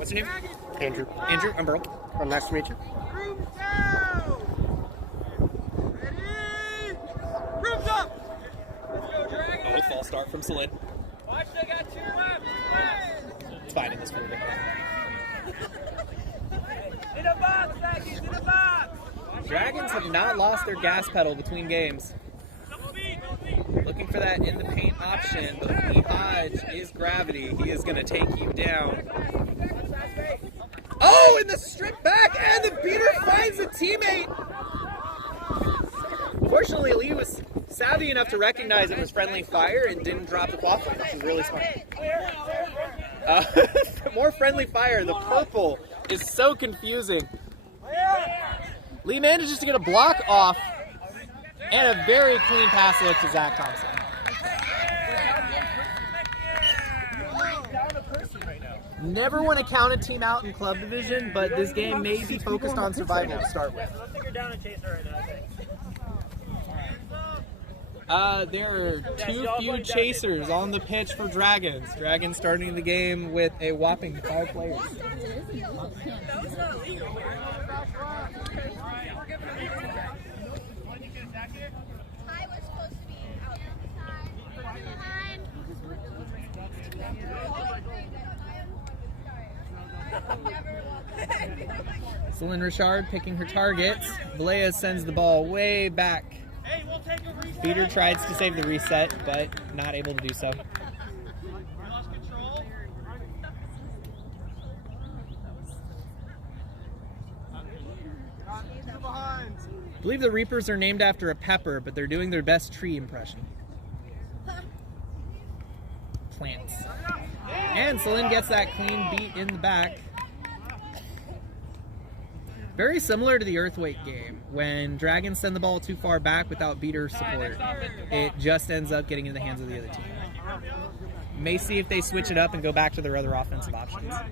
What's your name? Andrew. Andrew, I'm Burl. Oh, nice to meet you. Rooms down! Ready? Rooms up! Let's go, Dragon! Oh, false start from Celine. Watch, they got 2 left. It's fine in this field. In the box, Dragons, in the box! Dragons have not lost their gas pedal between games. Looking for that in the paint option, but Lee Hodge is gravity. He is going to take you down. Oh, in the strip back, and the beater finds a teammate. Fortunately, Lee was savvy enough to recognize it was friendly fire and didn't drop the qualifier, which is really smart. More friendly fire. The purple is so confusing. Lee manages to get a block off and a very clean pass look to Zach Thompson. Never want to count a team out in club division, but this game may be focused on survival to start with. There are too few chasers on the pitch for Dragons. Dragons starting the game with a whopping 5 players. Celine Richard picking her targets. Valleja sends the ball way back. Beater tries to save the reset, but not able to do so. I believe the Reapers are named after a pepper, but they're doing their best tree impression. Plants. And Celine gets that clean beat in the back. Very similar to the Earthquake game, when Dragons send the ball too far back without beater support, it just ends up getting in the hands of the other team. May see if they switch it up and go back to their other offensive options. Hey,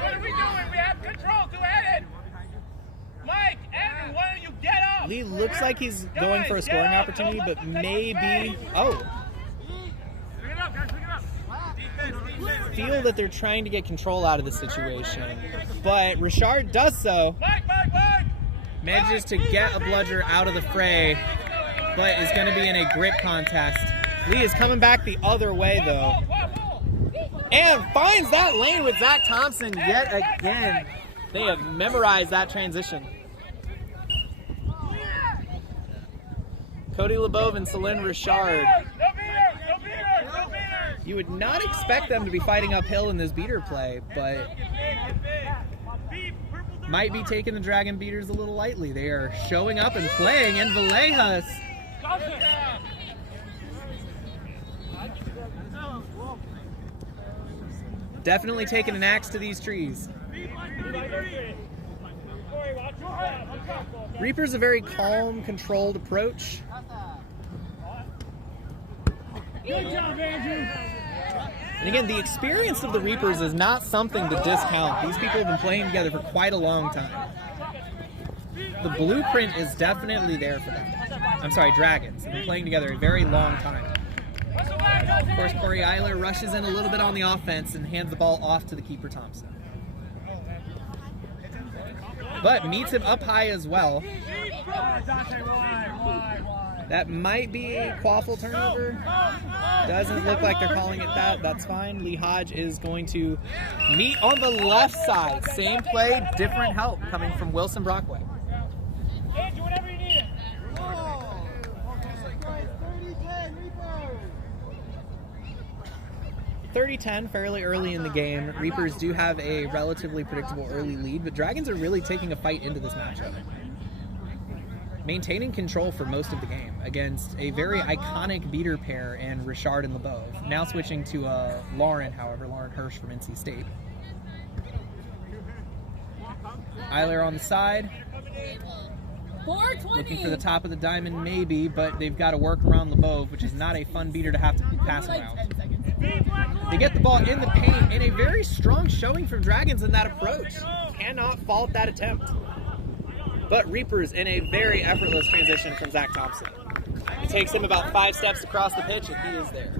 what are we doing? We have control. Go ahead. Mike, Andrew, why don't you get up? Lee looks like he's going for a scoring opportunity, but maybe... Oh. Feel that they're trying to get control out of the situation, but Richard does so. Manages to get a bludger out of the fray, but is going to be in a grip contest. Lee is coming back the other way, though. And finds that lane with Zach Thompson yet again. They have memorized that transition. Cody LeBove and Celine Richard. You would not expect them to be fighting uphill in this beater play, but might be taking the Dragon beaters a little lightly. They are showing up and playing, and Vallejas definitely taking an axe to these trees. Reaper's a very calm, controlled approach. Good job, Andrew. And again, the experience of the Reapers is not something to discount. These people have been playing together for quite a long time. The blueprint is definitely there for them. I'm sorry, Dragons. They've been playing together a very long time. Of course, Corey Eiler rushes in a little bit on the offense and hands the ball off to the keeper, Thompson. But meets him up high as well. That might be a quaffle turnover. Doesn't look like they're calling it that. That's fine. Lee Hodge is going to meet on the left side. Same play, different help coming from Wilson Brockway. 30-10, fairly early in the game. Reapers do have a relatively predictable early lead, but Dragons are really taking a fight into this matchup. Maintaining control for most of the game against a very iconic beater pair in Richard and LeBove. Now switching to Lauren, however, Lauren Hirsch from NC State. Eiler on the side. 420. Looking for the top of the diamond, maybe, but they've got to work around LeBove, which is not a fun beater to have to pass around. They get the ball in the paint, and a very strong showing from Dragons in that approach. Cannot fault that attempt. But Reapers in a very effortless transition from Zach Thompson. It takes him about 5 steps across the pitch, and he is there.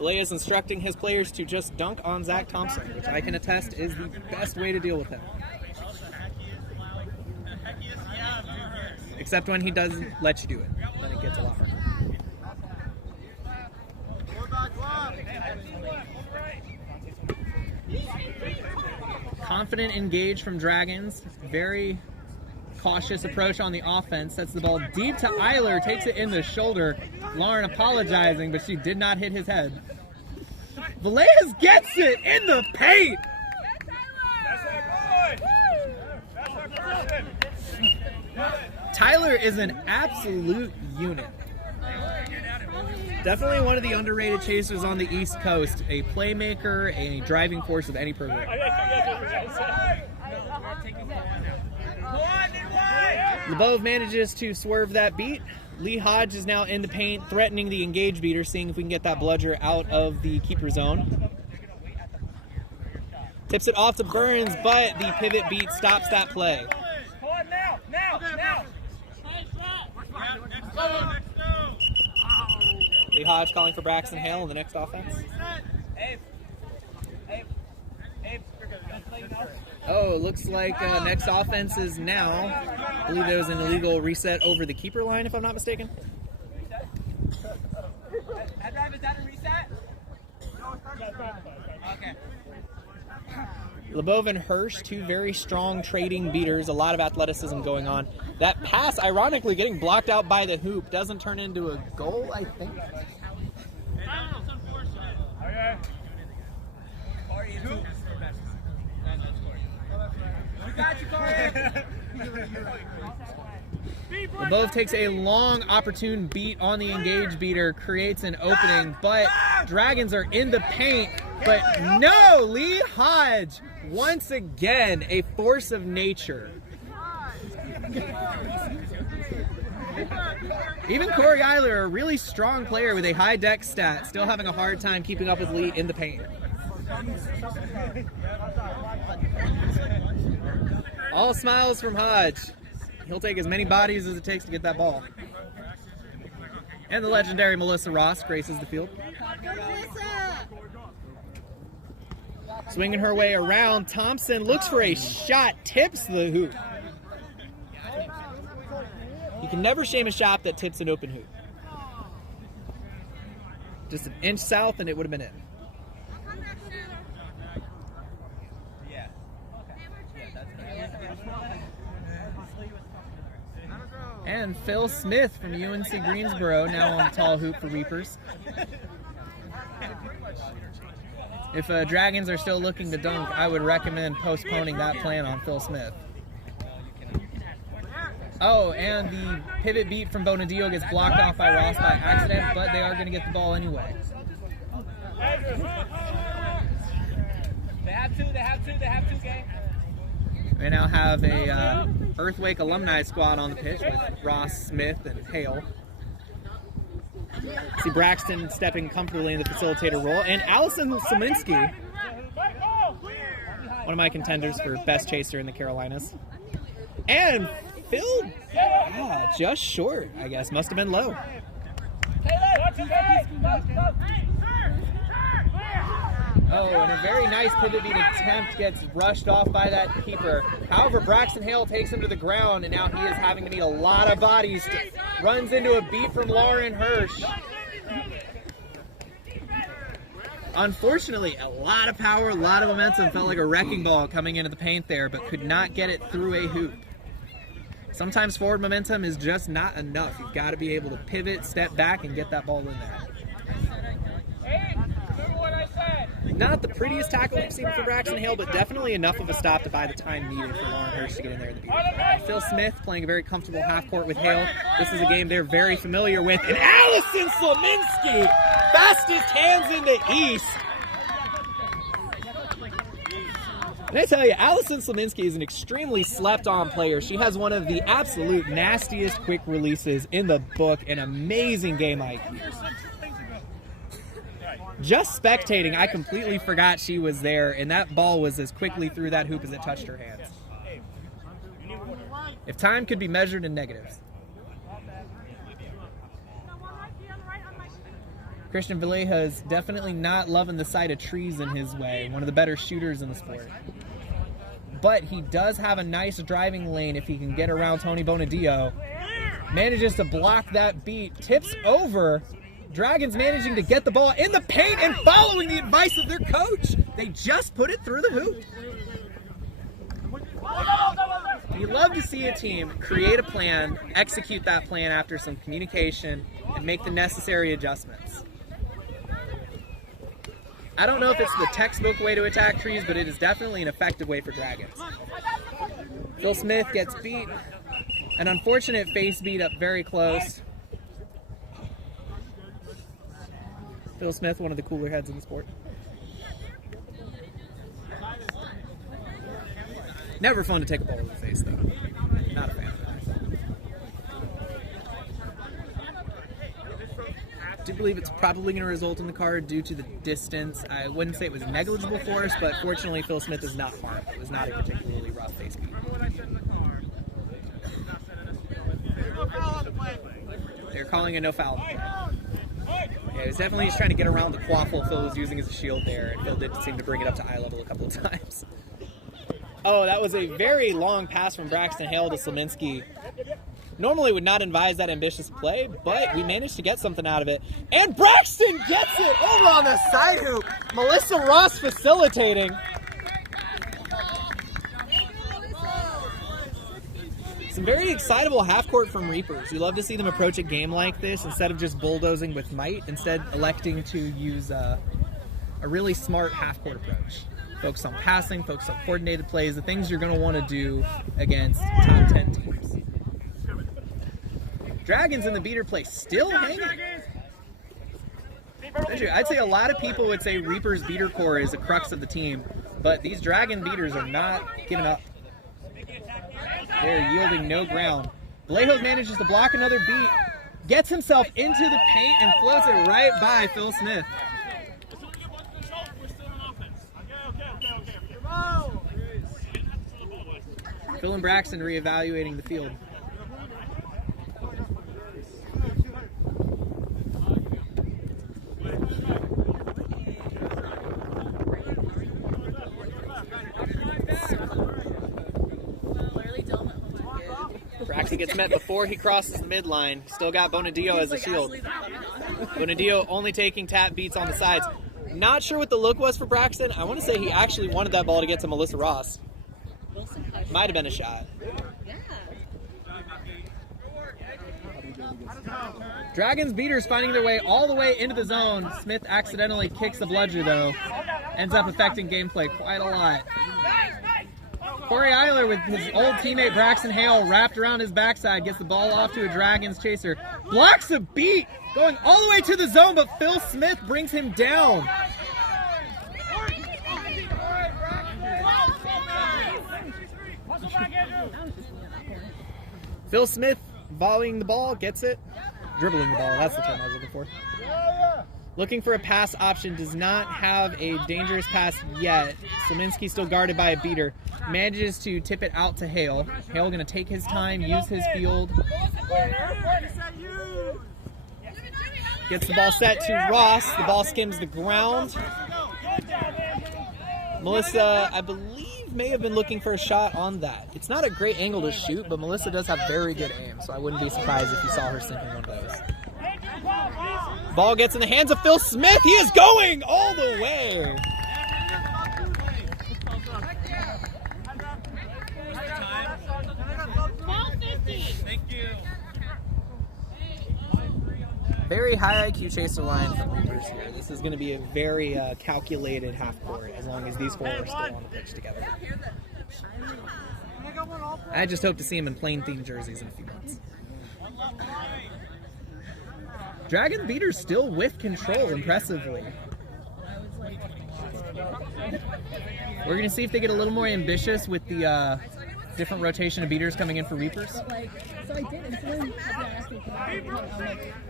Valle is instructing his players to just dunk on Zach Thompson, which I can attest is the best way to deal with him. Except when he doesn't let you do it. Then it gets a lot harder. Confident engage from Dragons. Very cautious approach on the offense. Sets the ball deep to Eiler. Takes it in the shoulder. Lauren apologizing, but she did not hit his head. Villegas gets it in the paint. Tyler is an absolute unit. Definitely one of the underrated chasers on the East Coast. A playmaker, a driving force of any program. LeBeau manages to swerve that beat. Lee Hodge is now in the paint, threatening the engage beater, seeing if we can get that bludger out of the keeper zone. Tips it off to Burns, but the pivot beat stops that play. Lee Hodge calling for Braxton Hale in the next offense. Oh, it looks like next offense is now, I believe there was an illegal reset over the keeper line, if I'm not mistaken. Is that a reset? Okay. LeBeau and Hirsch, two very strong trading beaters, a lot of athleticism going on. That pass, ironically, getting blocked out by the hoop, doesn't turn into a goal, I think. LeBeau takes a long, opportune beat on the engage beater, creates an opening, but Dragons are in the paint. But no, Lee Hodge, once again, a force of nature. Even Corey Eiler, a really strong player with a high deck stat, still having a hard time keeping up with Lee in the paint. All smiles from Hodge. He'll take as many bodies as it takes to get that ball. And the legendary Melissa Ross graces the field. Swinging her way around, Thompson looks for a shot, tips the hoop. You can never shame a shot that tips an open hoop. Just an inch south and it would have been in. And Phil Smith from UNC Greensboro now on the tall hoop for Reapers. If Dragons are still looking to dunk, I would recommend postponing that plan on Phil Smith. Oh, and the pivot beat from Bonadillo gets blocked off by Ross by accident, but they are going to get the ball anyway. They have two, gang. We now have a Earthquake alumni squad on the pitch with Ross, Smith, and Hale. See Braxton stepping comfortably in the facilitator role, and Allison Selinsky, one of my contenders for best chaser in the Carolinas. And Phil, just short, I guess. Must have been low. Oh, and a very nice pivot beat attempt gets rushed off by that keeper. However, Braxton Hale takes him to the ground, and now he is having to meet a lot of bodies. Runs into a beat from Lauren Hirsch. Unfortunately, a lot of power, a lot of momentum. Felt like a wrecking ball coming into the paint there, but could not get it through a hoop. Sometimes forward momentum is just not enough. You've got to be able to pivot, step back, and get that ball in there. Not the prettiest tackle we've seen from Braxton Hale, but definitely enough of a stop to buy the time needed for Lauren Hirsch to get in there in the beat. Phil Smith playing a very comfortable half-court with Hale. This is a game they're very familiar with. And Allison Slominski, fastest hands in the East. And I tell you, Allison Slominski is an extremely slept-on player. She has one of the absolute nastiest quick releases in the book, an amazing game IQ. Just spectating, I completely forgot she was there, and that ball was as quickly through that hoop as it touched her hands. If time could be measured in negatives. Christian Vallejo is definitely not loving the sight of trees in his way, one of the better shooters in the sport. But he does have a nice driving lane if he can get around Tony Bonadillo. Manages to block that beat, tips over. Dragons managing to get the ball in the paint and following the advice of their coach. They just put it through the hoop. You love to see a team create a plan, execute that plan after some communication, and make the necessary adjustments. I don't know if it's the textbook way to attack trees, but it is definitely an effective way for Dragons. Phil Smith gets beat. An unfortunate face beat up very close. Phil Smith, one of the cooler heads in the sport. Never fun to take a ball in the face, though. Not a fan of that. I do believe it's probably going to result in the card due to the distance. I wouldn't say it was negligible force, but fortunately Phil Smith is not harmed. It was not a particularly rough face beat. They're calling a no foul. Yeah, he was definitely just trying to get around the quaffle Phil was using as a shield there, and Phil did seem to bring it up to eye level a couple of times. Oh, that was a very long pass from Braxton Hale to Slominski. Normally would not advise that ambitious play, but we managed to get something out of it. And Braxton gets it over on the side hoop. Melissa Ross facilitating. Some very excitable half-court from Reapers. We love to see them approach a game like this instead of just bulldozing with might, instead electing to use a really smart half-court approach. Focus on passing, focus on coordinated plays, the things you're going to want to do against top 10 teams. Dragons in the beater play still hanging. I'd say a lot of people would say Reaper's beater core is the crux of the team, but these Dragon beaters are not giving up. They're yielding no ground. Vallejo manages to block another beat, gets himself into the paint, and floats it right by Phil Smith. Phil and Braxton reevaluating the field. Braxton gets met before he crosses the midline. Still got Bonadillo as a shield. Bonadillo only taking tap beats on the sides. Not sure what the look was for Braxton. I want to say he actually wanted that ball to get to Melissa Ross. Might have been a shot. Dragons beaters finding their way all the way into the zone. Smith accidentally kicks the bludger though. Ends up affecting gameplay quite a lot. Corey Eiler with his old teammate Braxton Hale wrapped around his backside, gets the ball off to a Dragons chaser. Blocks a beat, going all the way to the zone, but Phil Smith brings him down. Phil Smith volleying the ball, gets it. Dribbling the ball, that's the term I was looking for. Looking for a pass option, does not have a dangerous pass yet. Slominski still guarded by a beater. Manages to tip it out to Hale. Hale going to take his time, use his field. Gets the ball set to Ross. The ball skims the ground. Melissa, I believe, may have been looking for a shot on that. It's not a great angle to shoot, but Melissa does have very good aim, so I wouldn't be surprised if you saw her sinking one of those. Ball gets in the hands of Phil Smith. He is going all the way. Thank you. Very high IQ chaser line from Reapers here. This is going to be a very calculated half court as long as these four are still on the pitch together. I just hope to see him in plain themed jerseys in a few months. Dragon beaters still with control impressively. We're going to see if they get a little more ambitious with the different rotation of beaters coming in for Reapers.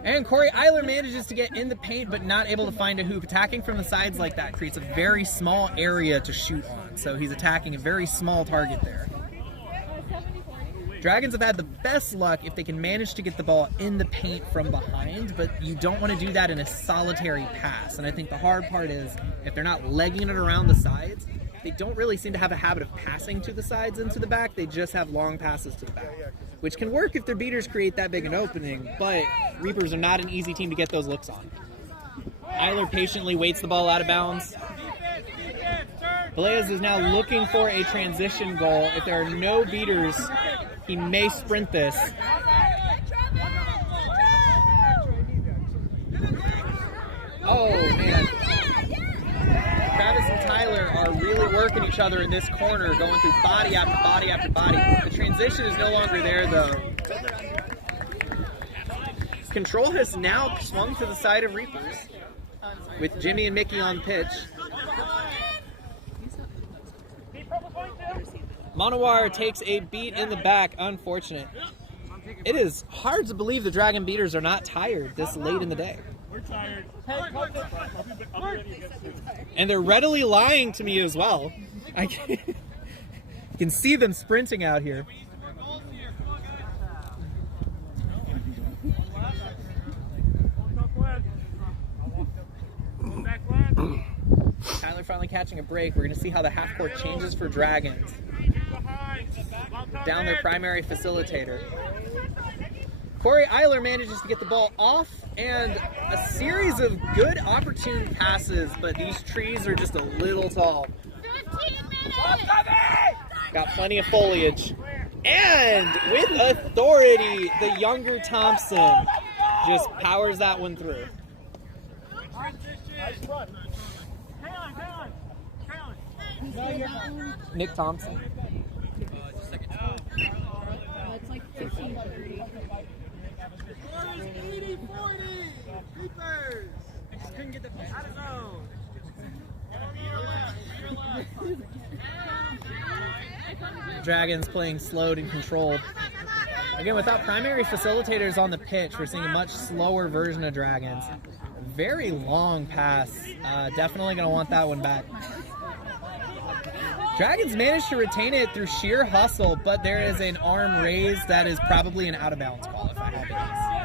And Corey Eiler manages to get in the paint but not able to find a hoop. Attacking from the sides like that creates a very small area to shoot on. So he's attacking a very small target there. Dragons have had the best luck if they can manage to get the ball in the paint from behind, but you don't want to do that in a solitary pass. And I think the hard part is if they're not legging it around the sides, they don't really seem to have a habit of passing to the sides and to the back. They just have long passes to the back, which can work if their beaters create that big an opening, but Reapers are not an easy team to get those looks on. Eiler patiently waits the ball out of bounds. Velez is now looking for a transition goal. If there are no beaters, he may sprint this. Oh, man. Travis and Tyler are really working each other in this corner, going through body after body after body. The transition is no longer there, though. Control has now swung to the side of Reapers, with Jimmy and Mickey on pitch. Monowar takes a beat in the back, unfortunate. It is hard to believe the Dragon Beaters are not tired this late in the day. We're tired. And they're readily lying to me as well. I can see them sprinting out here. Tyler finally catching a break. We're going to see how the half court changes for Dragons. Down their primary facilitator. Corey Eiler manages to get the ball off and a series of good opportune passes, but these trees are just a little tall. 15 minutes! Got plenty of foliage. And with authority, the younger Thompson just powers that one through. Nick Thompson. It's like 15-30. Dragons playing slowed and controlled. Again, without primary facilitators on the pitch, we're seeing a much slower version of Dragons. Very long pass. Definitely going to want that one back. Dragons managed to retain it through sheer hustle, but there is an arm raised that is probably an out-of-bounds call, if I had to guess.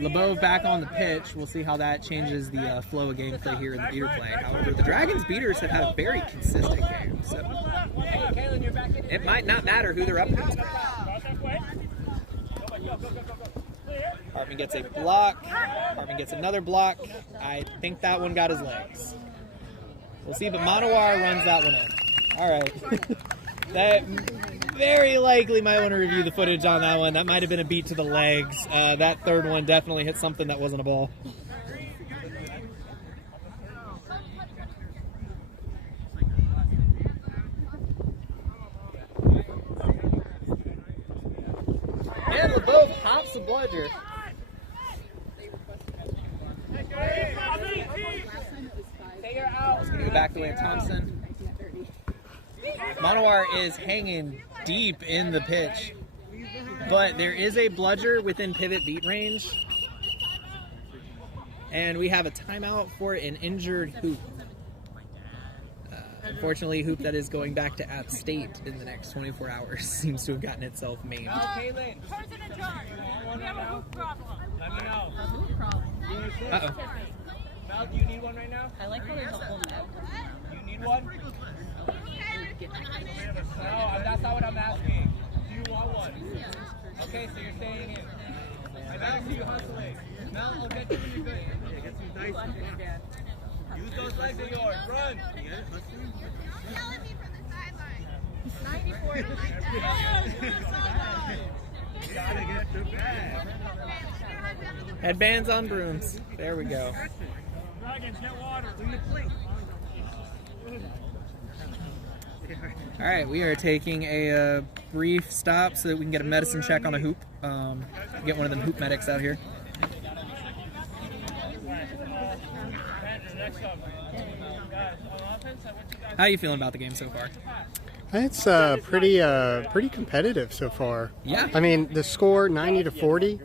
LeBeau back on the pitch. We'll see how that changes the flow of gameplay here in the beater play. However, the Dragons beaters have had a very consistent game, so it might not matter who they're up against. Hartman gets a block. Hartman gets another block. I think that one got his legs. We'll see, but Monowar runs that one in. All right. That very likely might want to review the footage on that one. That might have been a beat to the legs. That third one definitely hit something that wasn't a ball. And LeBeau pops the bludger. It's going to go back the way of Thompson. Monowar is hanging deep in the pitch, but there is a bludger within pivot beat range, and we have a timeout for an injured Hoop. Unfortunately, Hoop that is going back to App State in the next 24 hours seems to have gotten itself maimed. Kaylin. Person in charge. We have a hoop problem. Let me know. A hoop problem. Uh-oh. Mel, do you need one right now? I like how there's a whole map. You need one? No, that's not what I'm asking. Do you want one? Okay, so you're staying in. I don't see you hustling. Mel, I'll get you when you're good. Get some dice. Use those legs of yours. Run. Yell at me from the sideline. 94 to like You gotta get the bag. Headbands on brooms. There we go. Dragons, get water. Bring the plate. All right, we are taking a brief stop so that we can get a medicine check on a Hoop. Get one of them Hoop medics out here. How are you feeling about the game so far? It's pretty competitive so far. Yeah. I mean, the score 90-40.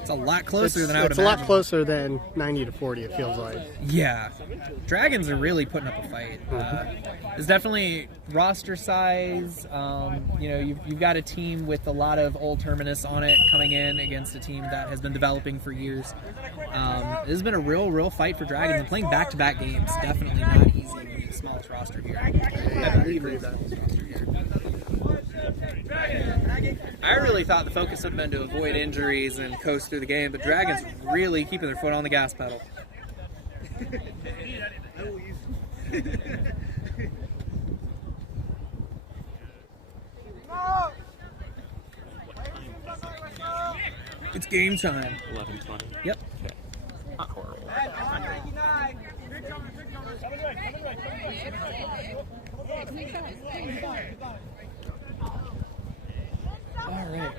It's a lot closer than I would It's a imagine. lot closer than 90-40. It feels like. Yeah, Dragons are really putting up a fight. There's definitely roster size. You know, you've got a team with a lot of old Terminus on it coming in against a team that has been developing for years. This has been a real fight for Dragons, and playing back-to-back games definitely not easy when you're the smallest roster here. I believe we're the smallest roster here. I really thought the focus had been to avoid injuries and coast through the game, but Dragons really keeping their foot on the gas pedal. It's game time. 11:20. Yep. Not horrible. All right.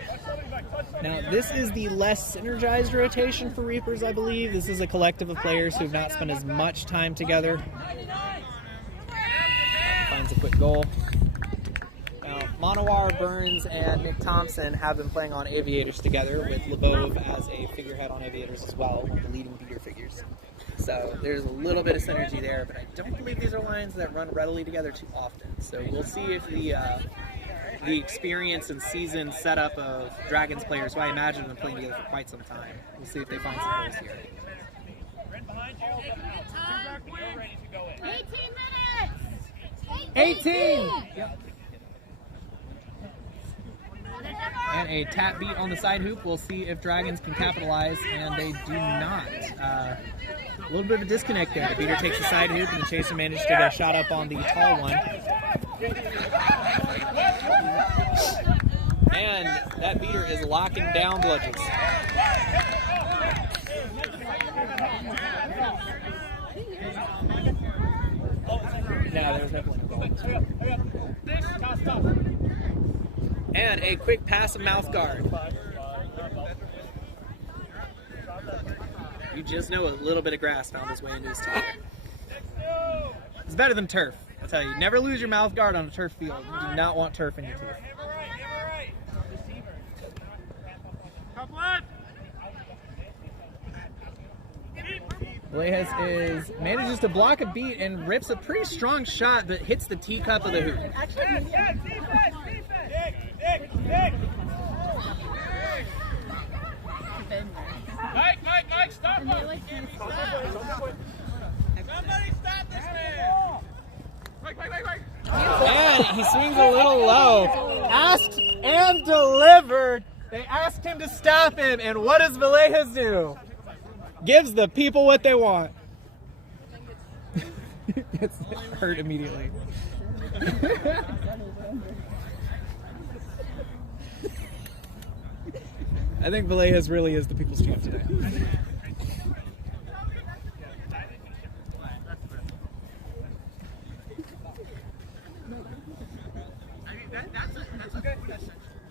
Now, this is the less synergized rotation for Reapers, I believe. This is a collective of players who have not spent as much time together. Finds a quick goal. Now, Monowar, Burns, and Nick Thompson have been playing on Aviators together, with Lebov as a figurehead on Aviators as well, one of the leading beater figures. So there's a little bit of synergy there, but I don't believe these are lines that run readily together too often. So we'll see if the experience and seasoned setup of Dragons players, who I imagine have been playing together for quite some time, we'll see if they find some holes here. 18 minutes! 18! Yep. And a tap beat on the side hoop. We'll see if Dragons can capitalize, and they do not. A little bit of a disconnect there. The beater takes the side hoop, and the chaser managed to get a shot up on the tall one. And that beater is locking down Bludges. No, there was no point involved. And a quick pass of mouth guard. You just know a little bit of grass found its way into his teeth. It's better than turf, I tell you. Never lose your mouth guard on a turf field. You do not want turf in your teeth. Villegas manages to block a beat and rips a pretty strong shot that hits the teacup of the hoop. Mike, stop him! Somebody stop this man! Mike! And he swings a little low. Asked and delivered. They asked him to stop him, and what does Villegas do? Gives the people what they want. Gets hurt immediately. I think Villegas really is the people's champ today.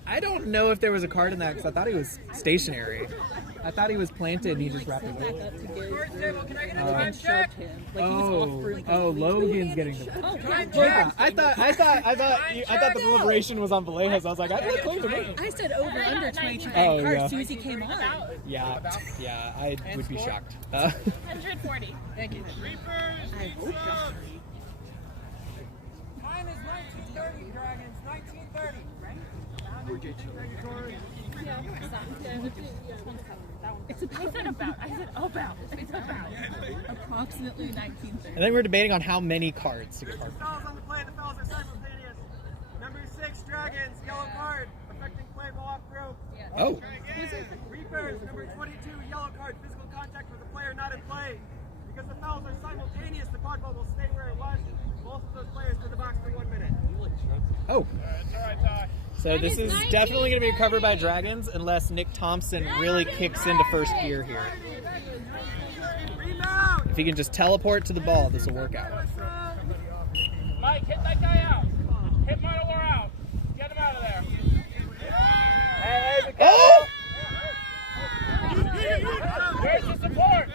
I don't know if there was a card in that because I thought he was stationary. I thought he was planted and he just wrapped it up. Logan's getting the. Yeah, I thought the deliberation was on Villegas. I was like, I thought it claimed to me. I said over under 22 Oh, cards yeah. as soon as he came on. Yeah, I would be shocked. 140. Thank you. I hope not. Time is 19:30, Dragons. 19:30. It's about. I said about. It's about. Approximately 1930. I think we're debating on how many cards to get card. Fouls on the play. The fouls are simultaneous. Number 6, Dragons. Yellow card. Affecting play while off rope. Oh. Reapers. Number 22. Yellow card. Physical contact with the player not in play. Because the fouls are simultaneous, the card ball will stay where it was. Both of those players to the box for 1 minute. Oh. So this is definitely going to be recovered by Dragons unless Nick Thompson really kicks into first gear here. If he can just teleport to the ball, this will work out. Mike, hit that guy out. Hit Monowar out. Get him out of there. Oh! Where's the support?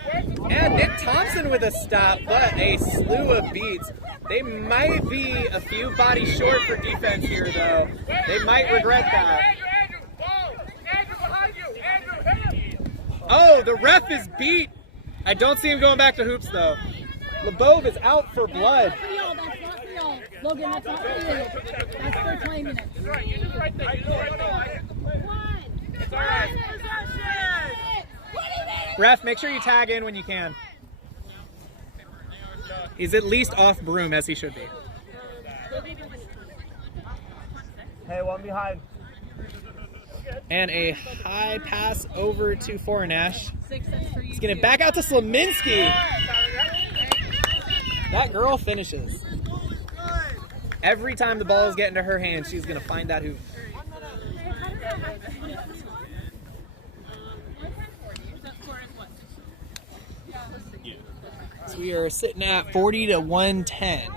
And Nick Thompson with a stop, but a slew of beats. They might be a few bodies short for defense here, though. They might regret that. Oh, the ref is beat. I don't see him going back to hoops, though. LeBove is out for blood. That's not for y'all. Logan, that's not for you. That's for claiming it. It's all right. Ref, make sure you tag in when you can. He's at least off broom, as he should be. Hey, one behind. And a high pass over to Fornash. 6 cents for you. He's getting it back out to Slaminski. That girl finishes. Every time the ball is getting to her hand, she's going to find that hoop. So we are sitting at 40 to 110.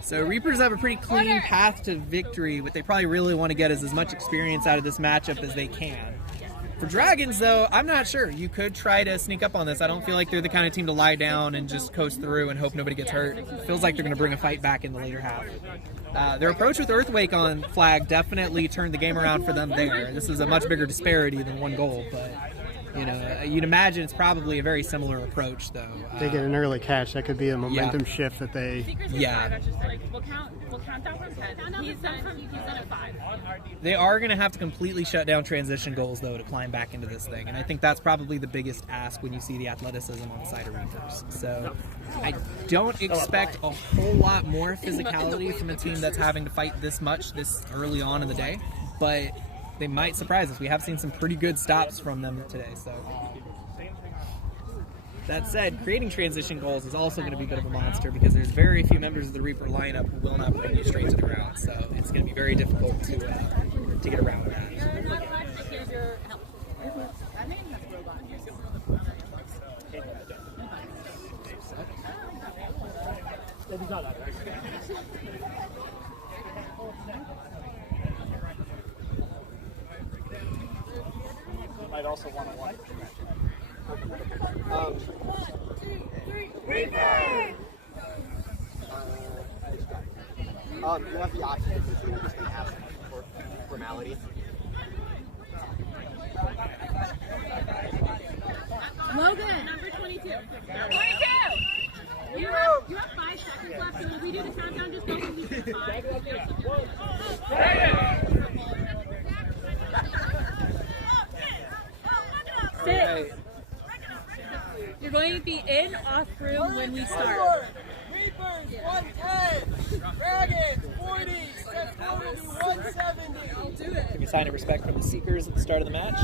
So Reapers have a pretty clean path to victory. What they probably really want to get is as much experience out of this matchup as they can. For Dragons, though, I'm not sure. You could try to sneak up on this. I don't feel like they're the kind of team to lie down and just coast through and hope nobody gets hurt. It feels like they're going to bring a fight back in the later half. Their approach with Earthquake on flag definitely turned the game around for them there. This is a much bigger disparity than 1 goal, but you know, you'd imagine it's probably a very similar approach, though. They get an early catch. That could be a momentum shift that they. Yeah. We'll count down from 10. He's done at 5. They are going to have to completely shut down transition goals, though, to climb back into this thing. And I think that's probably the biggest ask when you see the athleticism on the side of Reapers. So I don't expect a whole lot more physicality from a team that's having to fight this much this early on in the day. But they might surprise us. We have seen some pretty good stops from them today. So that said, creating transition goals is also going to be a bit of a monster because there's very few members of the Reaper lineup who will not bring you straight to the ground. So it's going to be very difficult to get around that. Might also want to watch. You have the option if you're just going to ask for formality. Logan! Number 22. 22! You have 5 seconds left, so if we do the countdown, just go from these 5. Sit. You're going to be in off room when we start. Reapers 110, Dragons 40, set total to 170. I'll do it. Give me a sign of respect from the Seekers at the start of the match.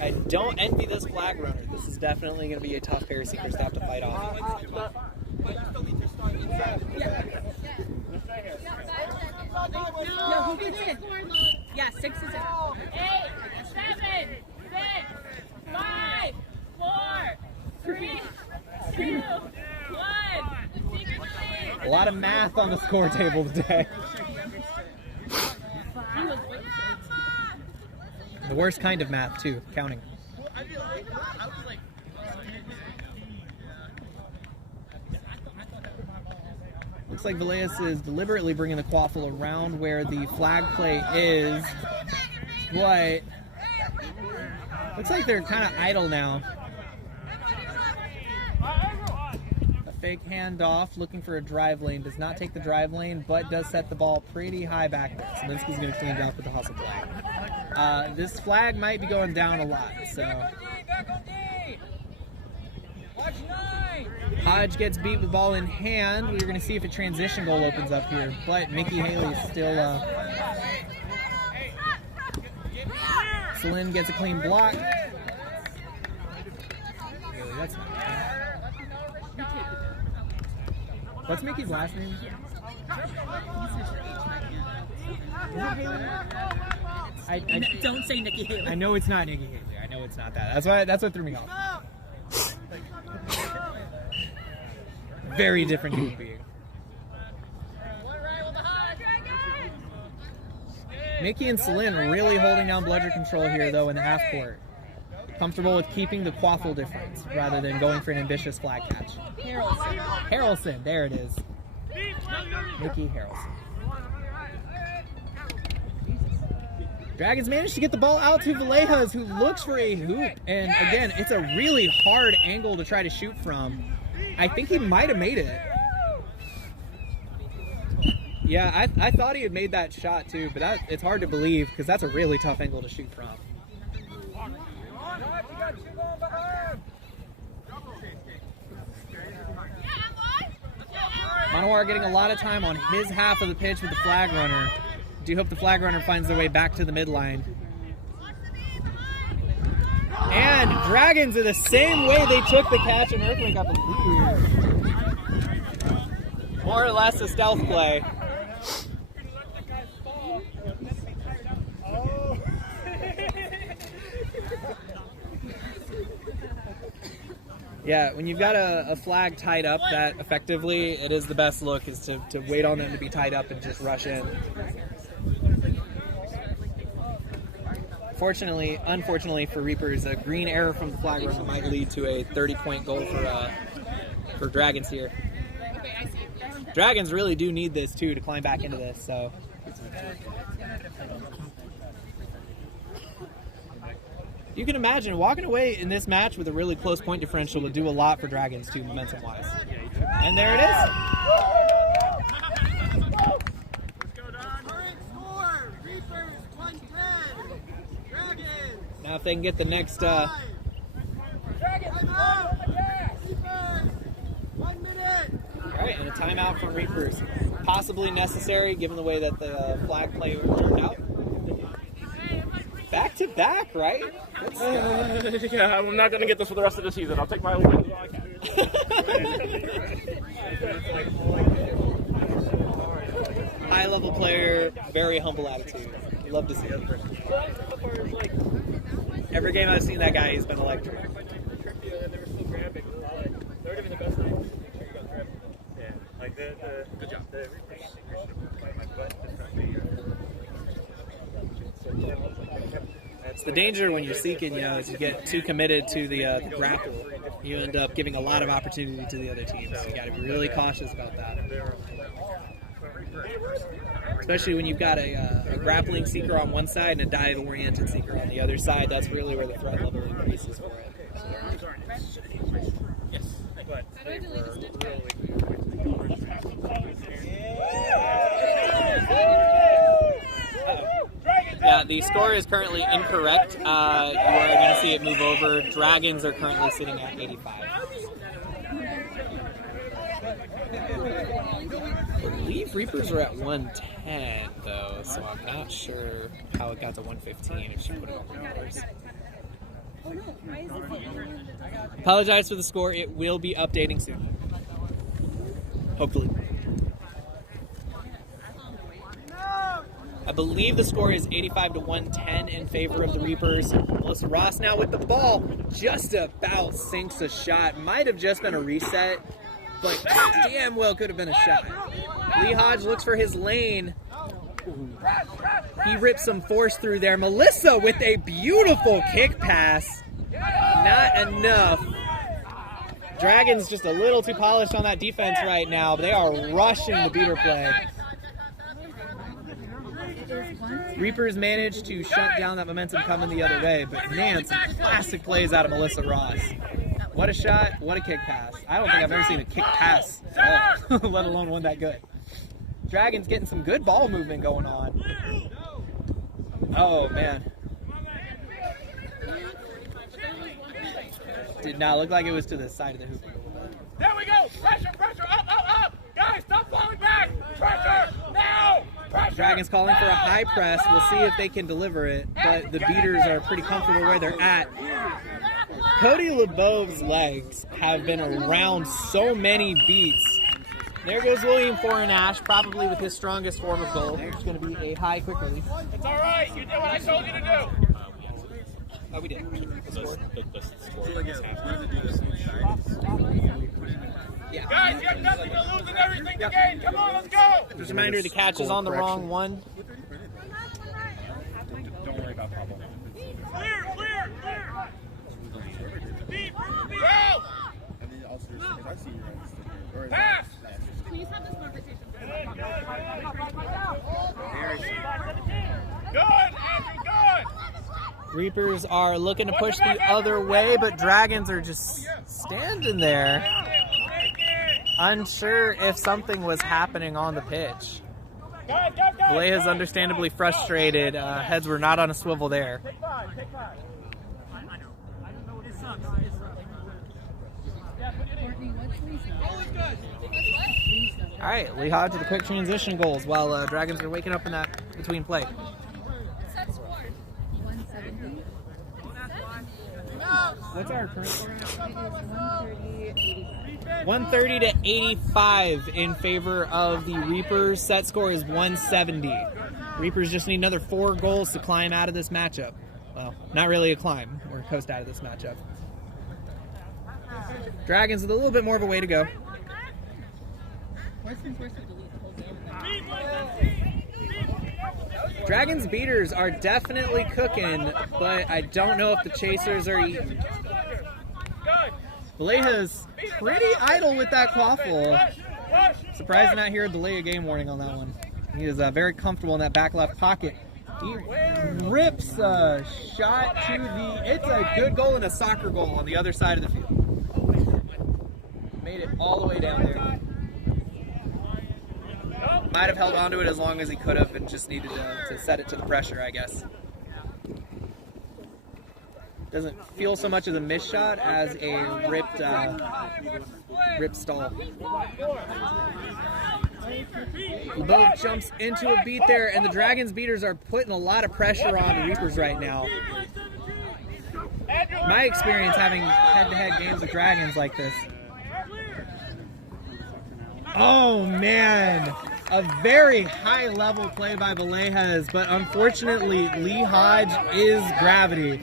I don't envy this flag runner. This is definitely going to be a tough pair of Seekers to have to fight off. No, who gets in? Yeah, 6 is in. 8, 7, 6, 5, 4, 3, 2, 1. A lot of math on the score table today. The worst kind of math, too, counting. Looks like Villegas is deliberately bringing the quaffle around where the flag play is, but looks like they're kind of idle now. A fake handoff, looking for a drive lane, does not take the drive lane, but does set the ball pretty high back there. Saminsky's going to clean it up with the hustle flag. This flag might be going down a lot, so Hodge gets beat with the ball in hand. We're going to see if a transition goal opens up here, but Mickey Haley's still... Celine gets a clean block. Haley, that's not bad. What's Mickey's last name? Don't say Nikki Haley. I know it's not Nikki Haley. I know it's not that. That's what threw me off. Very different human being. Mickey and Celine really holding down bludger control here, though, in the half court. Comfortable with keeping the quaffle difference rather than going for an ambitious flag catch. Harrelson, there it is. Mickey Harrelson. Dragons managed to get the ball out to Villejas, who looks for a hoop. And again, it's a really hard angle to try to shoot from. I think he might have made it. Yeah, I thought he had made that shot too, but it's hard to believe because that's a really tough angle to shoot from. Manowar getting a lot of time on his half of the pitch with the flag runner. Do hope the flag runner finds their way back to the midline. And Dragons are the same way they took the catch in Earthquake, I believe. More or less a stealth play. Yeah, when you've got a flag tied up that effectively, it is the best look is to wait on them to be tied up and just rush in. Unfortunately for Reapers, a green error from the flag runner might lead to a 30-point goal for Dragons here. Dragons really do need this too to climb back into this, so. You can imagine walking away in this match with a really close point differential would do a lot for Dragons too, momentum-wise. And there it is. Now if they can get the next... All right, and a timeout from Reapers. Possibly necessary given the way that the flag play turned out. Back to back, right? Yeah, I'm not going to get this for the rest of the season. I'll take my win. High level player, very humble attitude. Love to see it. Every game I've seen that guy, he's been electric. Good job. It's the danger when you're seeking, is you get too committed to the grapple. You end up giving a lot of opportunity to the other team. So you got to be really cautious about that. Especially when you've got a grappling seeker on one side and a dive-oriented seeker on the other side. That's really where the threat level increases for it. Yes. Yeah, the score is currently incorrect. You are going to see it move over. Dragons are currently sitting at 85. I believe Reapers are at 110, though, so I'm not sure how it got to 115 if she put it on the numbers. Apologize for the score. It will be updating soon. Hopefully. I believe the score is 85 to 110 in favor of the Reapers. Melissa Ross now with the ball. Just about sinks a shot. Might have just been a reset, but damn well could have been a shot. Lee Hodge looks for his lane. He rips some force through there. Melissa with a beautiful kick pass. Not enough. Dragons just a little too polished on that defense right now, but they are rushing the beater play. Reapers managed to shut down that momentum coming the other way, but man, some classic plays out of Melissa Ross. What a shot, what a kick pass. I don't think I've ever seen a kick pass, let alone one that good. Dragons getting some good ball movement going on. Oh, man. Did not look like it was to the side of the hoop. There we go! Pressure, pressure, up, up, up! Guys, stop falling back! Pressure, now! Pressure, Dragons calling for a high press. We'll see if they can deliver it, but the beaters are pretty comfortable where they're at. Cody LeBeau's legs have been around so many beats. There goes William Foreignash, probably with his strongest form of goal. It's going to be a high quick release. It's all right. You did what I told you to do. Oh, we did. Yeah. Guys, you have nothing to lose and everything to gain. Come on, let's go. Just a reminder, the catch is on the wrong one. Don't worry about Pablo. Clear, clear, clear. Pass! Please have this conversation. Good, Andrew, good! Reapers are looking to push the other way, but Dragons are just standing there, unsure if something was happening on the pitch. Vallejo's understandably frustrated. Heads were not on a swivel there. Take five. All right, Lehigh to the quick transition goals while Dragons are waking up in that between play. Set score. 170. What's our current score? It is 130. 130 to 85 in favor of the Reapers. Set score is 170. Reapers just need another 4 goals to climb out of this matchup. Well, not really a climb, or coast out of this matchup. Dragons with a little bit more of a way to go. Dragons beaters are definitely cooking, but I don't know if the chasers are eating. Vallejo's pretty idle with that quaffle. Surprised to not hear a delay of game warning on that one. He is very comfortable in that back left pocket. He rips a shot to the... It's a good goal and a soccer goal on the other side of the field. Made it all the way down there. Might have held onto it as long as he could have and just needed to set it to the pressure, I guess. Doesn't feel so much as a missed shot as a ripped stall. The boat jumps into a beat there, and the Dragons beaters are putting a lot of pressure on the Reapers right now. My experience having head-to-head games with Dragons like this. Oh, man. A very high-level play by Vallejo's, but unfortunately, Lee Hodge is gravity.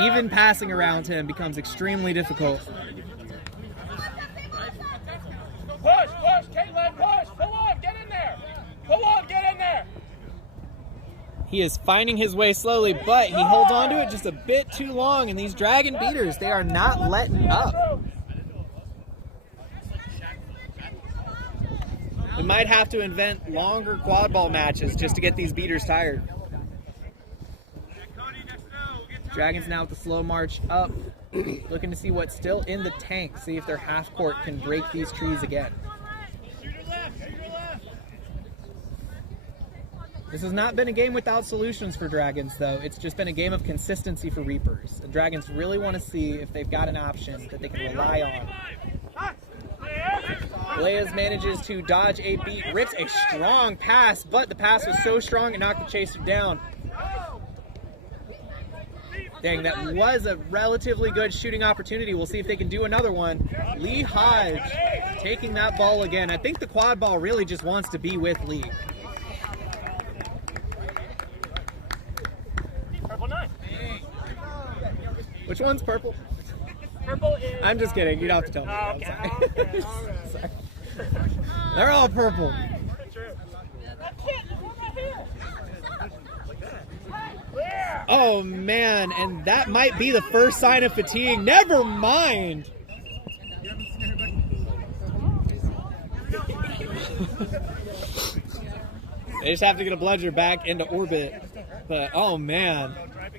Even passing around him becomes extremely difficult. Push, Caitlin, push! Pull on, get in there! He is finding his way slowly, but he holds on to it just a bit too long, and these Dragon beaters, they are not letting up. We might have to invent longer quad ball matches just to get these beaters tired. Dragons now with the slow march up, looking to see what's still in the tank, see if their half court can break these trees again. This has not been a game without solutions for Dragons, though. It's just been a game of consistency for Reapers. The Dragons really want to see if they've got an option that they can rely on. Vallejo's manages to dodge a beat, rips a strong pass, but the pass was so strong it knocked the chaser down. Dang, that was a relatively good shooting opportunity. We'll see if they can do another one. Lee Hodge taking that ball again. I think the quad ball really just wants to be with Lee. Purple 9. Which one's purple? Purple is... I'm just kidding. You don't have to tell me. Oh, okay. I'm sorry. Sorry. They're all purple. Oh, man. And that might be the first sign of fatigue. Never mind. They just have to get a bludger back into orbit. But, oh, man.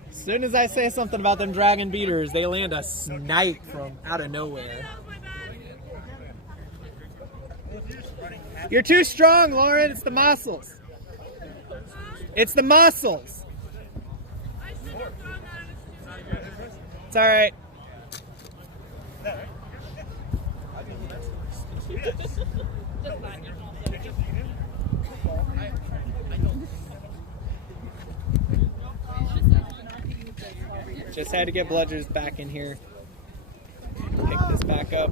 As soon as I say something about them Dragon beaters, they land a snipe from out of nowhere. You're too strong, Lauren. It's the muscles. It's the muscles. It's all right. Just had to get bludgers back in here. Pick this back up.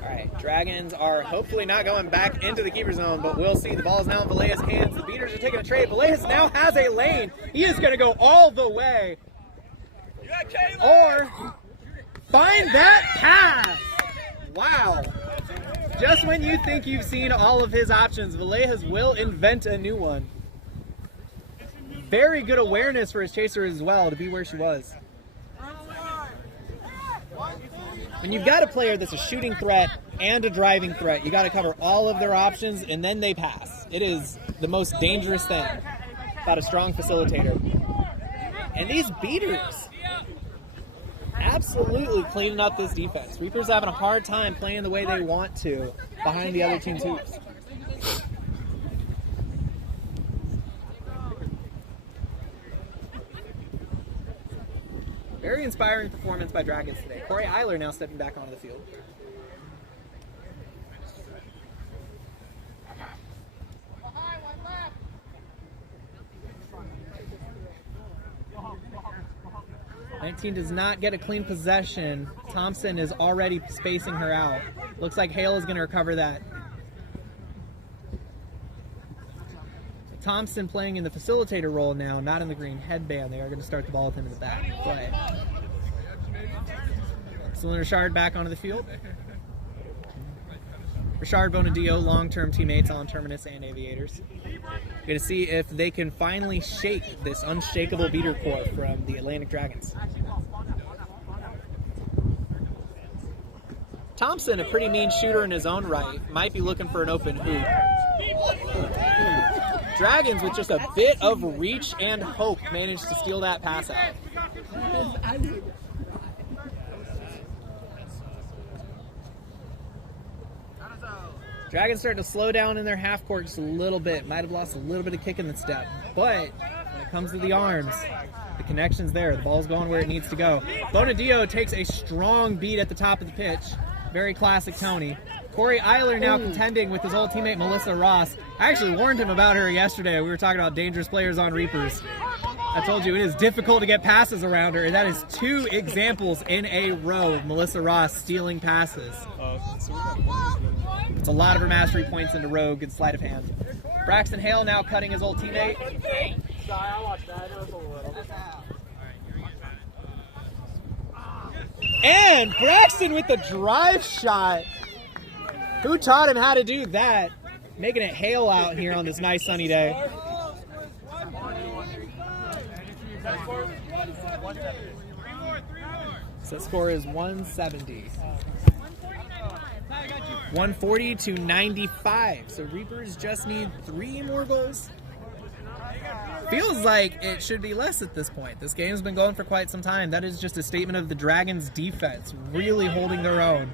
Alright, Dragons are hopefully not going back into the keeper zone, but we'll see. The ball is now in Vallejo's hands. The beaters are taking a trade. Vallejo's now has a lane. He is going to go all the way. Or find that pass. Wow. Just when you think you've seen all of his options, Vallejo's will invent a new one. Very good awareness for his chaser as well to be where she was. When you've got a player that's a shooting threat and a driving threat, you got to cover all of their options, and then they pass. It is the most dangerous thing about a strong facilitator. And these beaters absolutely cleaning up this defense. Reapers having a hard time playing the way they want to behind the other team's hoops. Very inspiring performance by Dragons today. Corey Eiler now stepping back onto the field. Nineteen does not get a clean possession. Thompson is already spacing her out. Looks like Hale is going to recover that. Thompson playing in the facilitator role now, not in the green headband. They are going to start the ball with him in the back play. Celine Richard back onto the field. Richard, Bonadillo, long-term teammates on Terminus and Aviators. We're going to see if they can finally shake this unshakable beater core from the Atlantic Dragons. Thompson, a pretty mean shooter in his own right, might be looking for an open hoop. Dragons, with just a bit of reach and hope, managed to steal that pass out. Dragons starting to slow down in their half court just a little bit. Might have lost a little bit of kick in the step. But when it comes to the arms, the connection's there. The ball's going where it needs to go. Bonadillo takes a strong beat at the top of the pitch. Very classic Tony. Corey Eiler now contending with his old teammate Melissa Ross. I actually warned him about her yesterday. We were talking about dangerous players on Reapers. I told you it is difficult to get passes around her, and that is 2 examples in a row of Melissa Ross stealing passes. It's a lot of her mastery points into Rogue and sleight of hand. Braxton Hale now cutting his old teammate. And Braxton with the drive shot. Who taught him how to do that? Making it hail out here on this nice sunny day. So the score is 170. 140 to 95. So Reapers just need 3 more goals. Feels like it should be less at this point. This game's been going for quite some time. That is just a statement of the Dragons' defense really holding their own.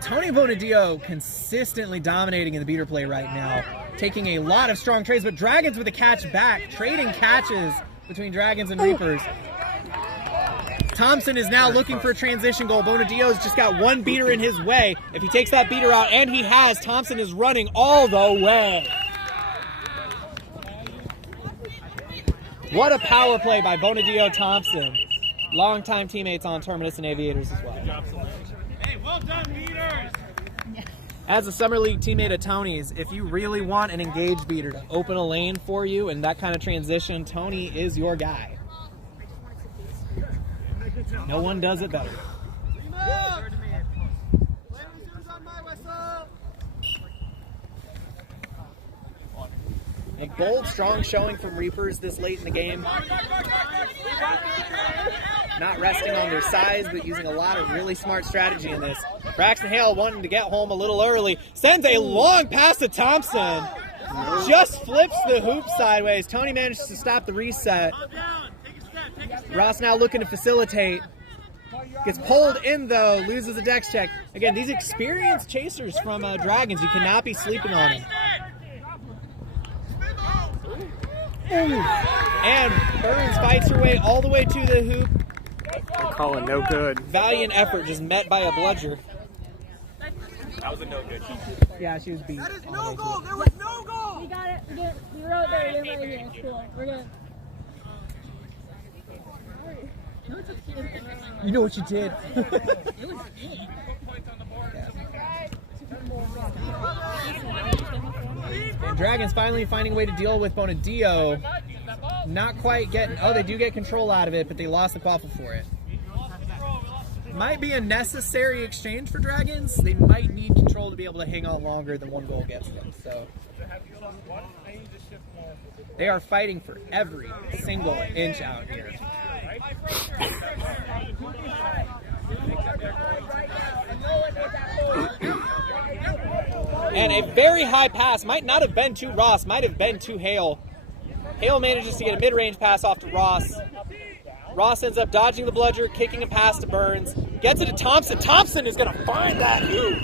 Tony Bonadillo consistently dominating in the beater play right now, taking a lot of strong trades, but Dragons with a catch back, trading catches between Dragons and Reapers. Thompson is now looking for a transition goal. Bonadillo's just got 1 beater in his way. If he takes that beater out, and he has, Thompson is running all the way. What a power play by Bonadillo Thompson. Longtime teammates on Terminus and Aviators as well. Hey, well done, beaters! As a Summer League teammate of Tony's, if you really want an engaged beater to open a lane for you and that kind of transition, Tony is your guy. No one does it better. A bold, strong showing from Reapers this late in the game. Not resting on their size, but using a lot of really smart strategy in this. Braxton Hale wanting to get home a little early. Sends a long pass to Thompson. Just flips the hoop sideways. Tony manages to stop the reset. Ross now looking to facilitate. Gets pulled in though, loses a dex check. Again, these experienced chasers from Dragons, you cannot be sleeping on them. And Burns fights her way all the way to the hoop. They call it no good. Valiant effort just met by a bludger. That was a no good. Yeah, she was beat. That is no goal! There was no goal! We got it. We wrote there. You're right here. It's cool. We're good. You know what you did. And Dragons finally finding a way to deal with Bonadillo. Not quite getting, oh, they do get control out of it, but they lost the quaffle for it. Might be a necessary exchange for Dragons. They might need control to be able to hang on longer than 1 goal gets them. So they are fighting for every single inch out here. And a very high pass, might not have been to Ross, might have been to Hale. Hale manages to get a mid-range pass off to Ross. Ross ends up dodging the bludger, kicking a pass to Burns. Gets it to Thompson. Thompson is going to find that hoop.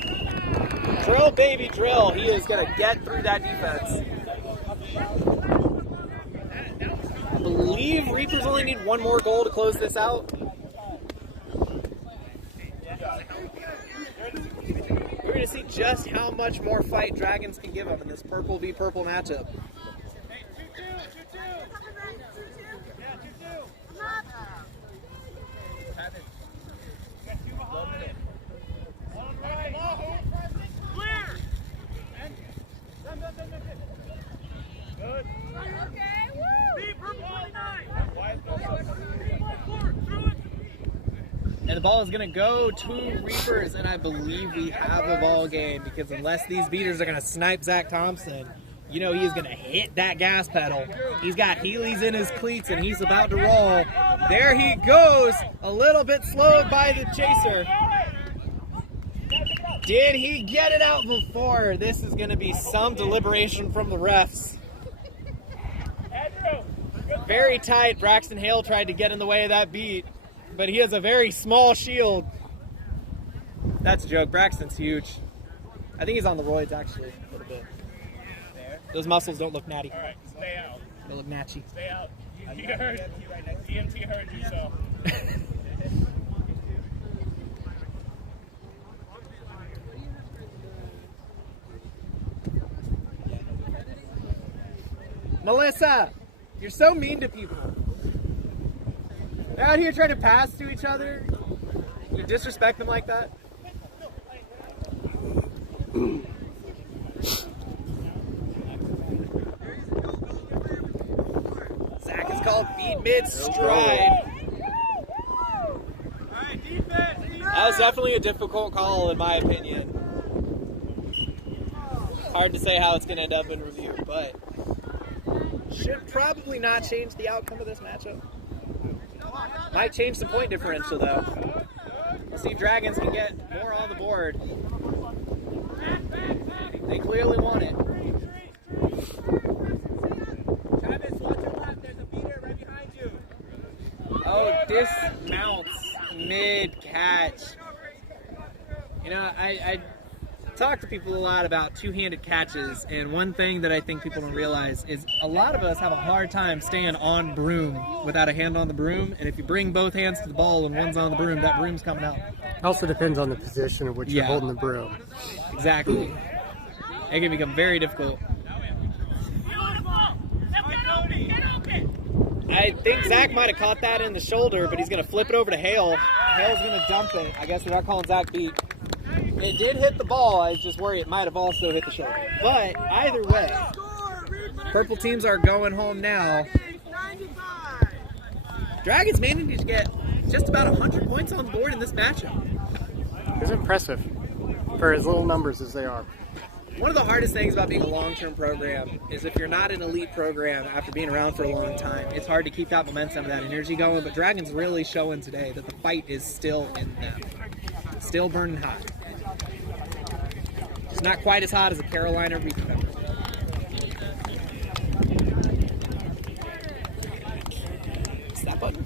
Drill, baby, drill. He is going to get through that defense. I believe Reapers only need one more goal to close this out. We're going to see just how much more fight Dragons can give them in this purple v purple matchup. And the ball is going to go to Reapers, and I believe we have a ball game because unless these beaters are going to snipe Zach Thompson, you know he is going to hit that gas pedal. He's got Heelys in his cleats, and he's about to roll. There he goes, a little bit slowed by the chaser. Did he get it out before? This is going to be some deliberation from the refs. Very tight. Braxton Hale tried to get in the way of that beat, but he has a very small shield. That's a joke. Braxton's huge. I think he's on the roids, actually, a little bit. Those muscles don't look natty. All right, stay out. They look natchy. Stay out. EMT heard. EMT heard you, so. Melissa, you're so mean to people. They're out here trying to pass to each other. You disrespect them like that? Zach is called beat mid-stride. That was definitely a difficult call in my opinion. Hard to say how it's going to end up in review, but should probably not change the outcome of this matchup. Might change the point differential though. We'll see if Dragons can get more on the board. They clearly want it. Travis, watch your left. There's a beater right behind you. Oh, dismounts mid-catch. You know, I talk to people a lot about two-handed catches, and one thing that I think people don't realize is a lot of us have a hard time staying on broom without a hand on the broom, and if you bring both hands to the ball and one's on the broom, that broom's coming out. Also depends on the position of which you're holding the broom. Exactly. It can become very difficult. I think Zach might have caught that in the shoulder, but he's going to flip it over to Hale. Hale's going to dump it. I guess they're not calling Zach beat. It did hit the ball. I was just worried it might have also hit the shoulder. But either way, purple teams are going home now. Dragons managed to get just about 100 points on the board in this matchup. It's impressive for as little numbers as they are. One of the hardest things about being a long-term program is if you're not an elite program after being around for a long time, it's hard to keep that momentum, that energy going, but Dragons really showing today that the fight is still in them. Still burning hot. It's not quite as hot as a Carolina Reaper member. Is that button?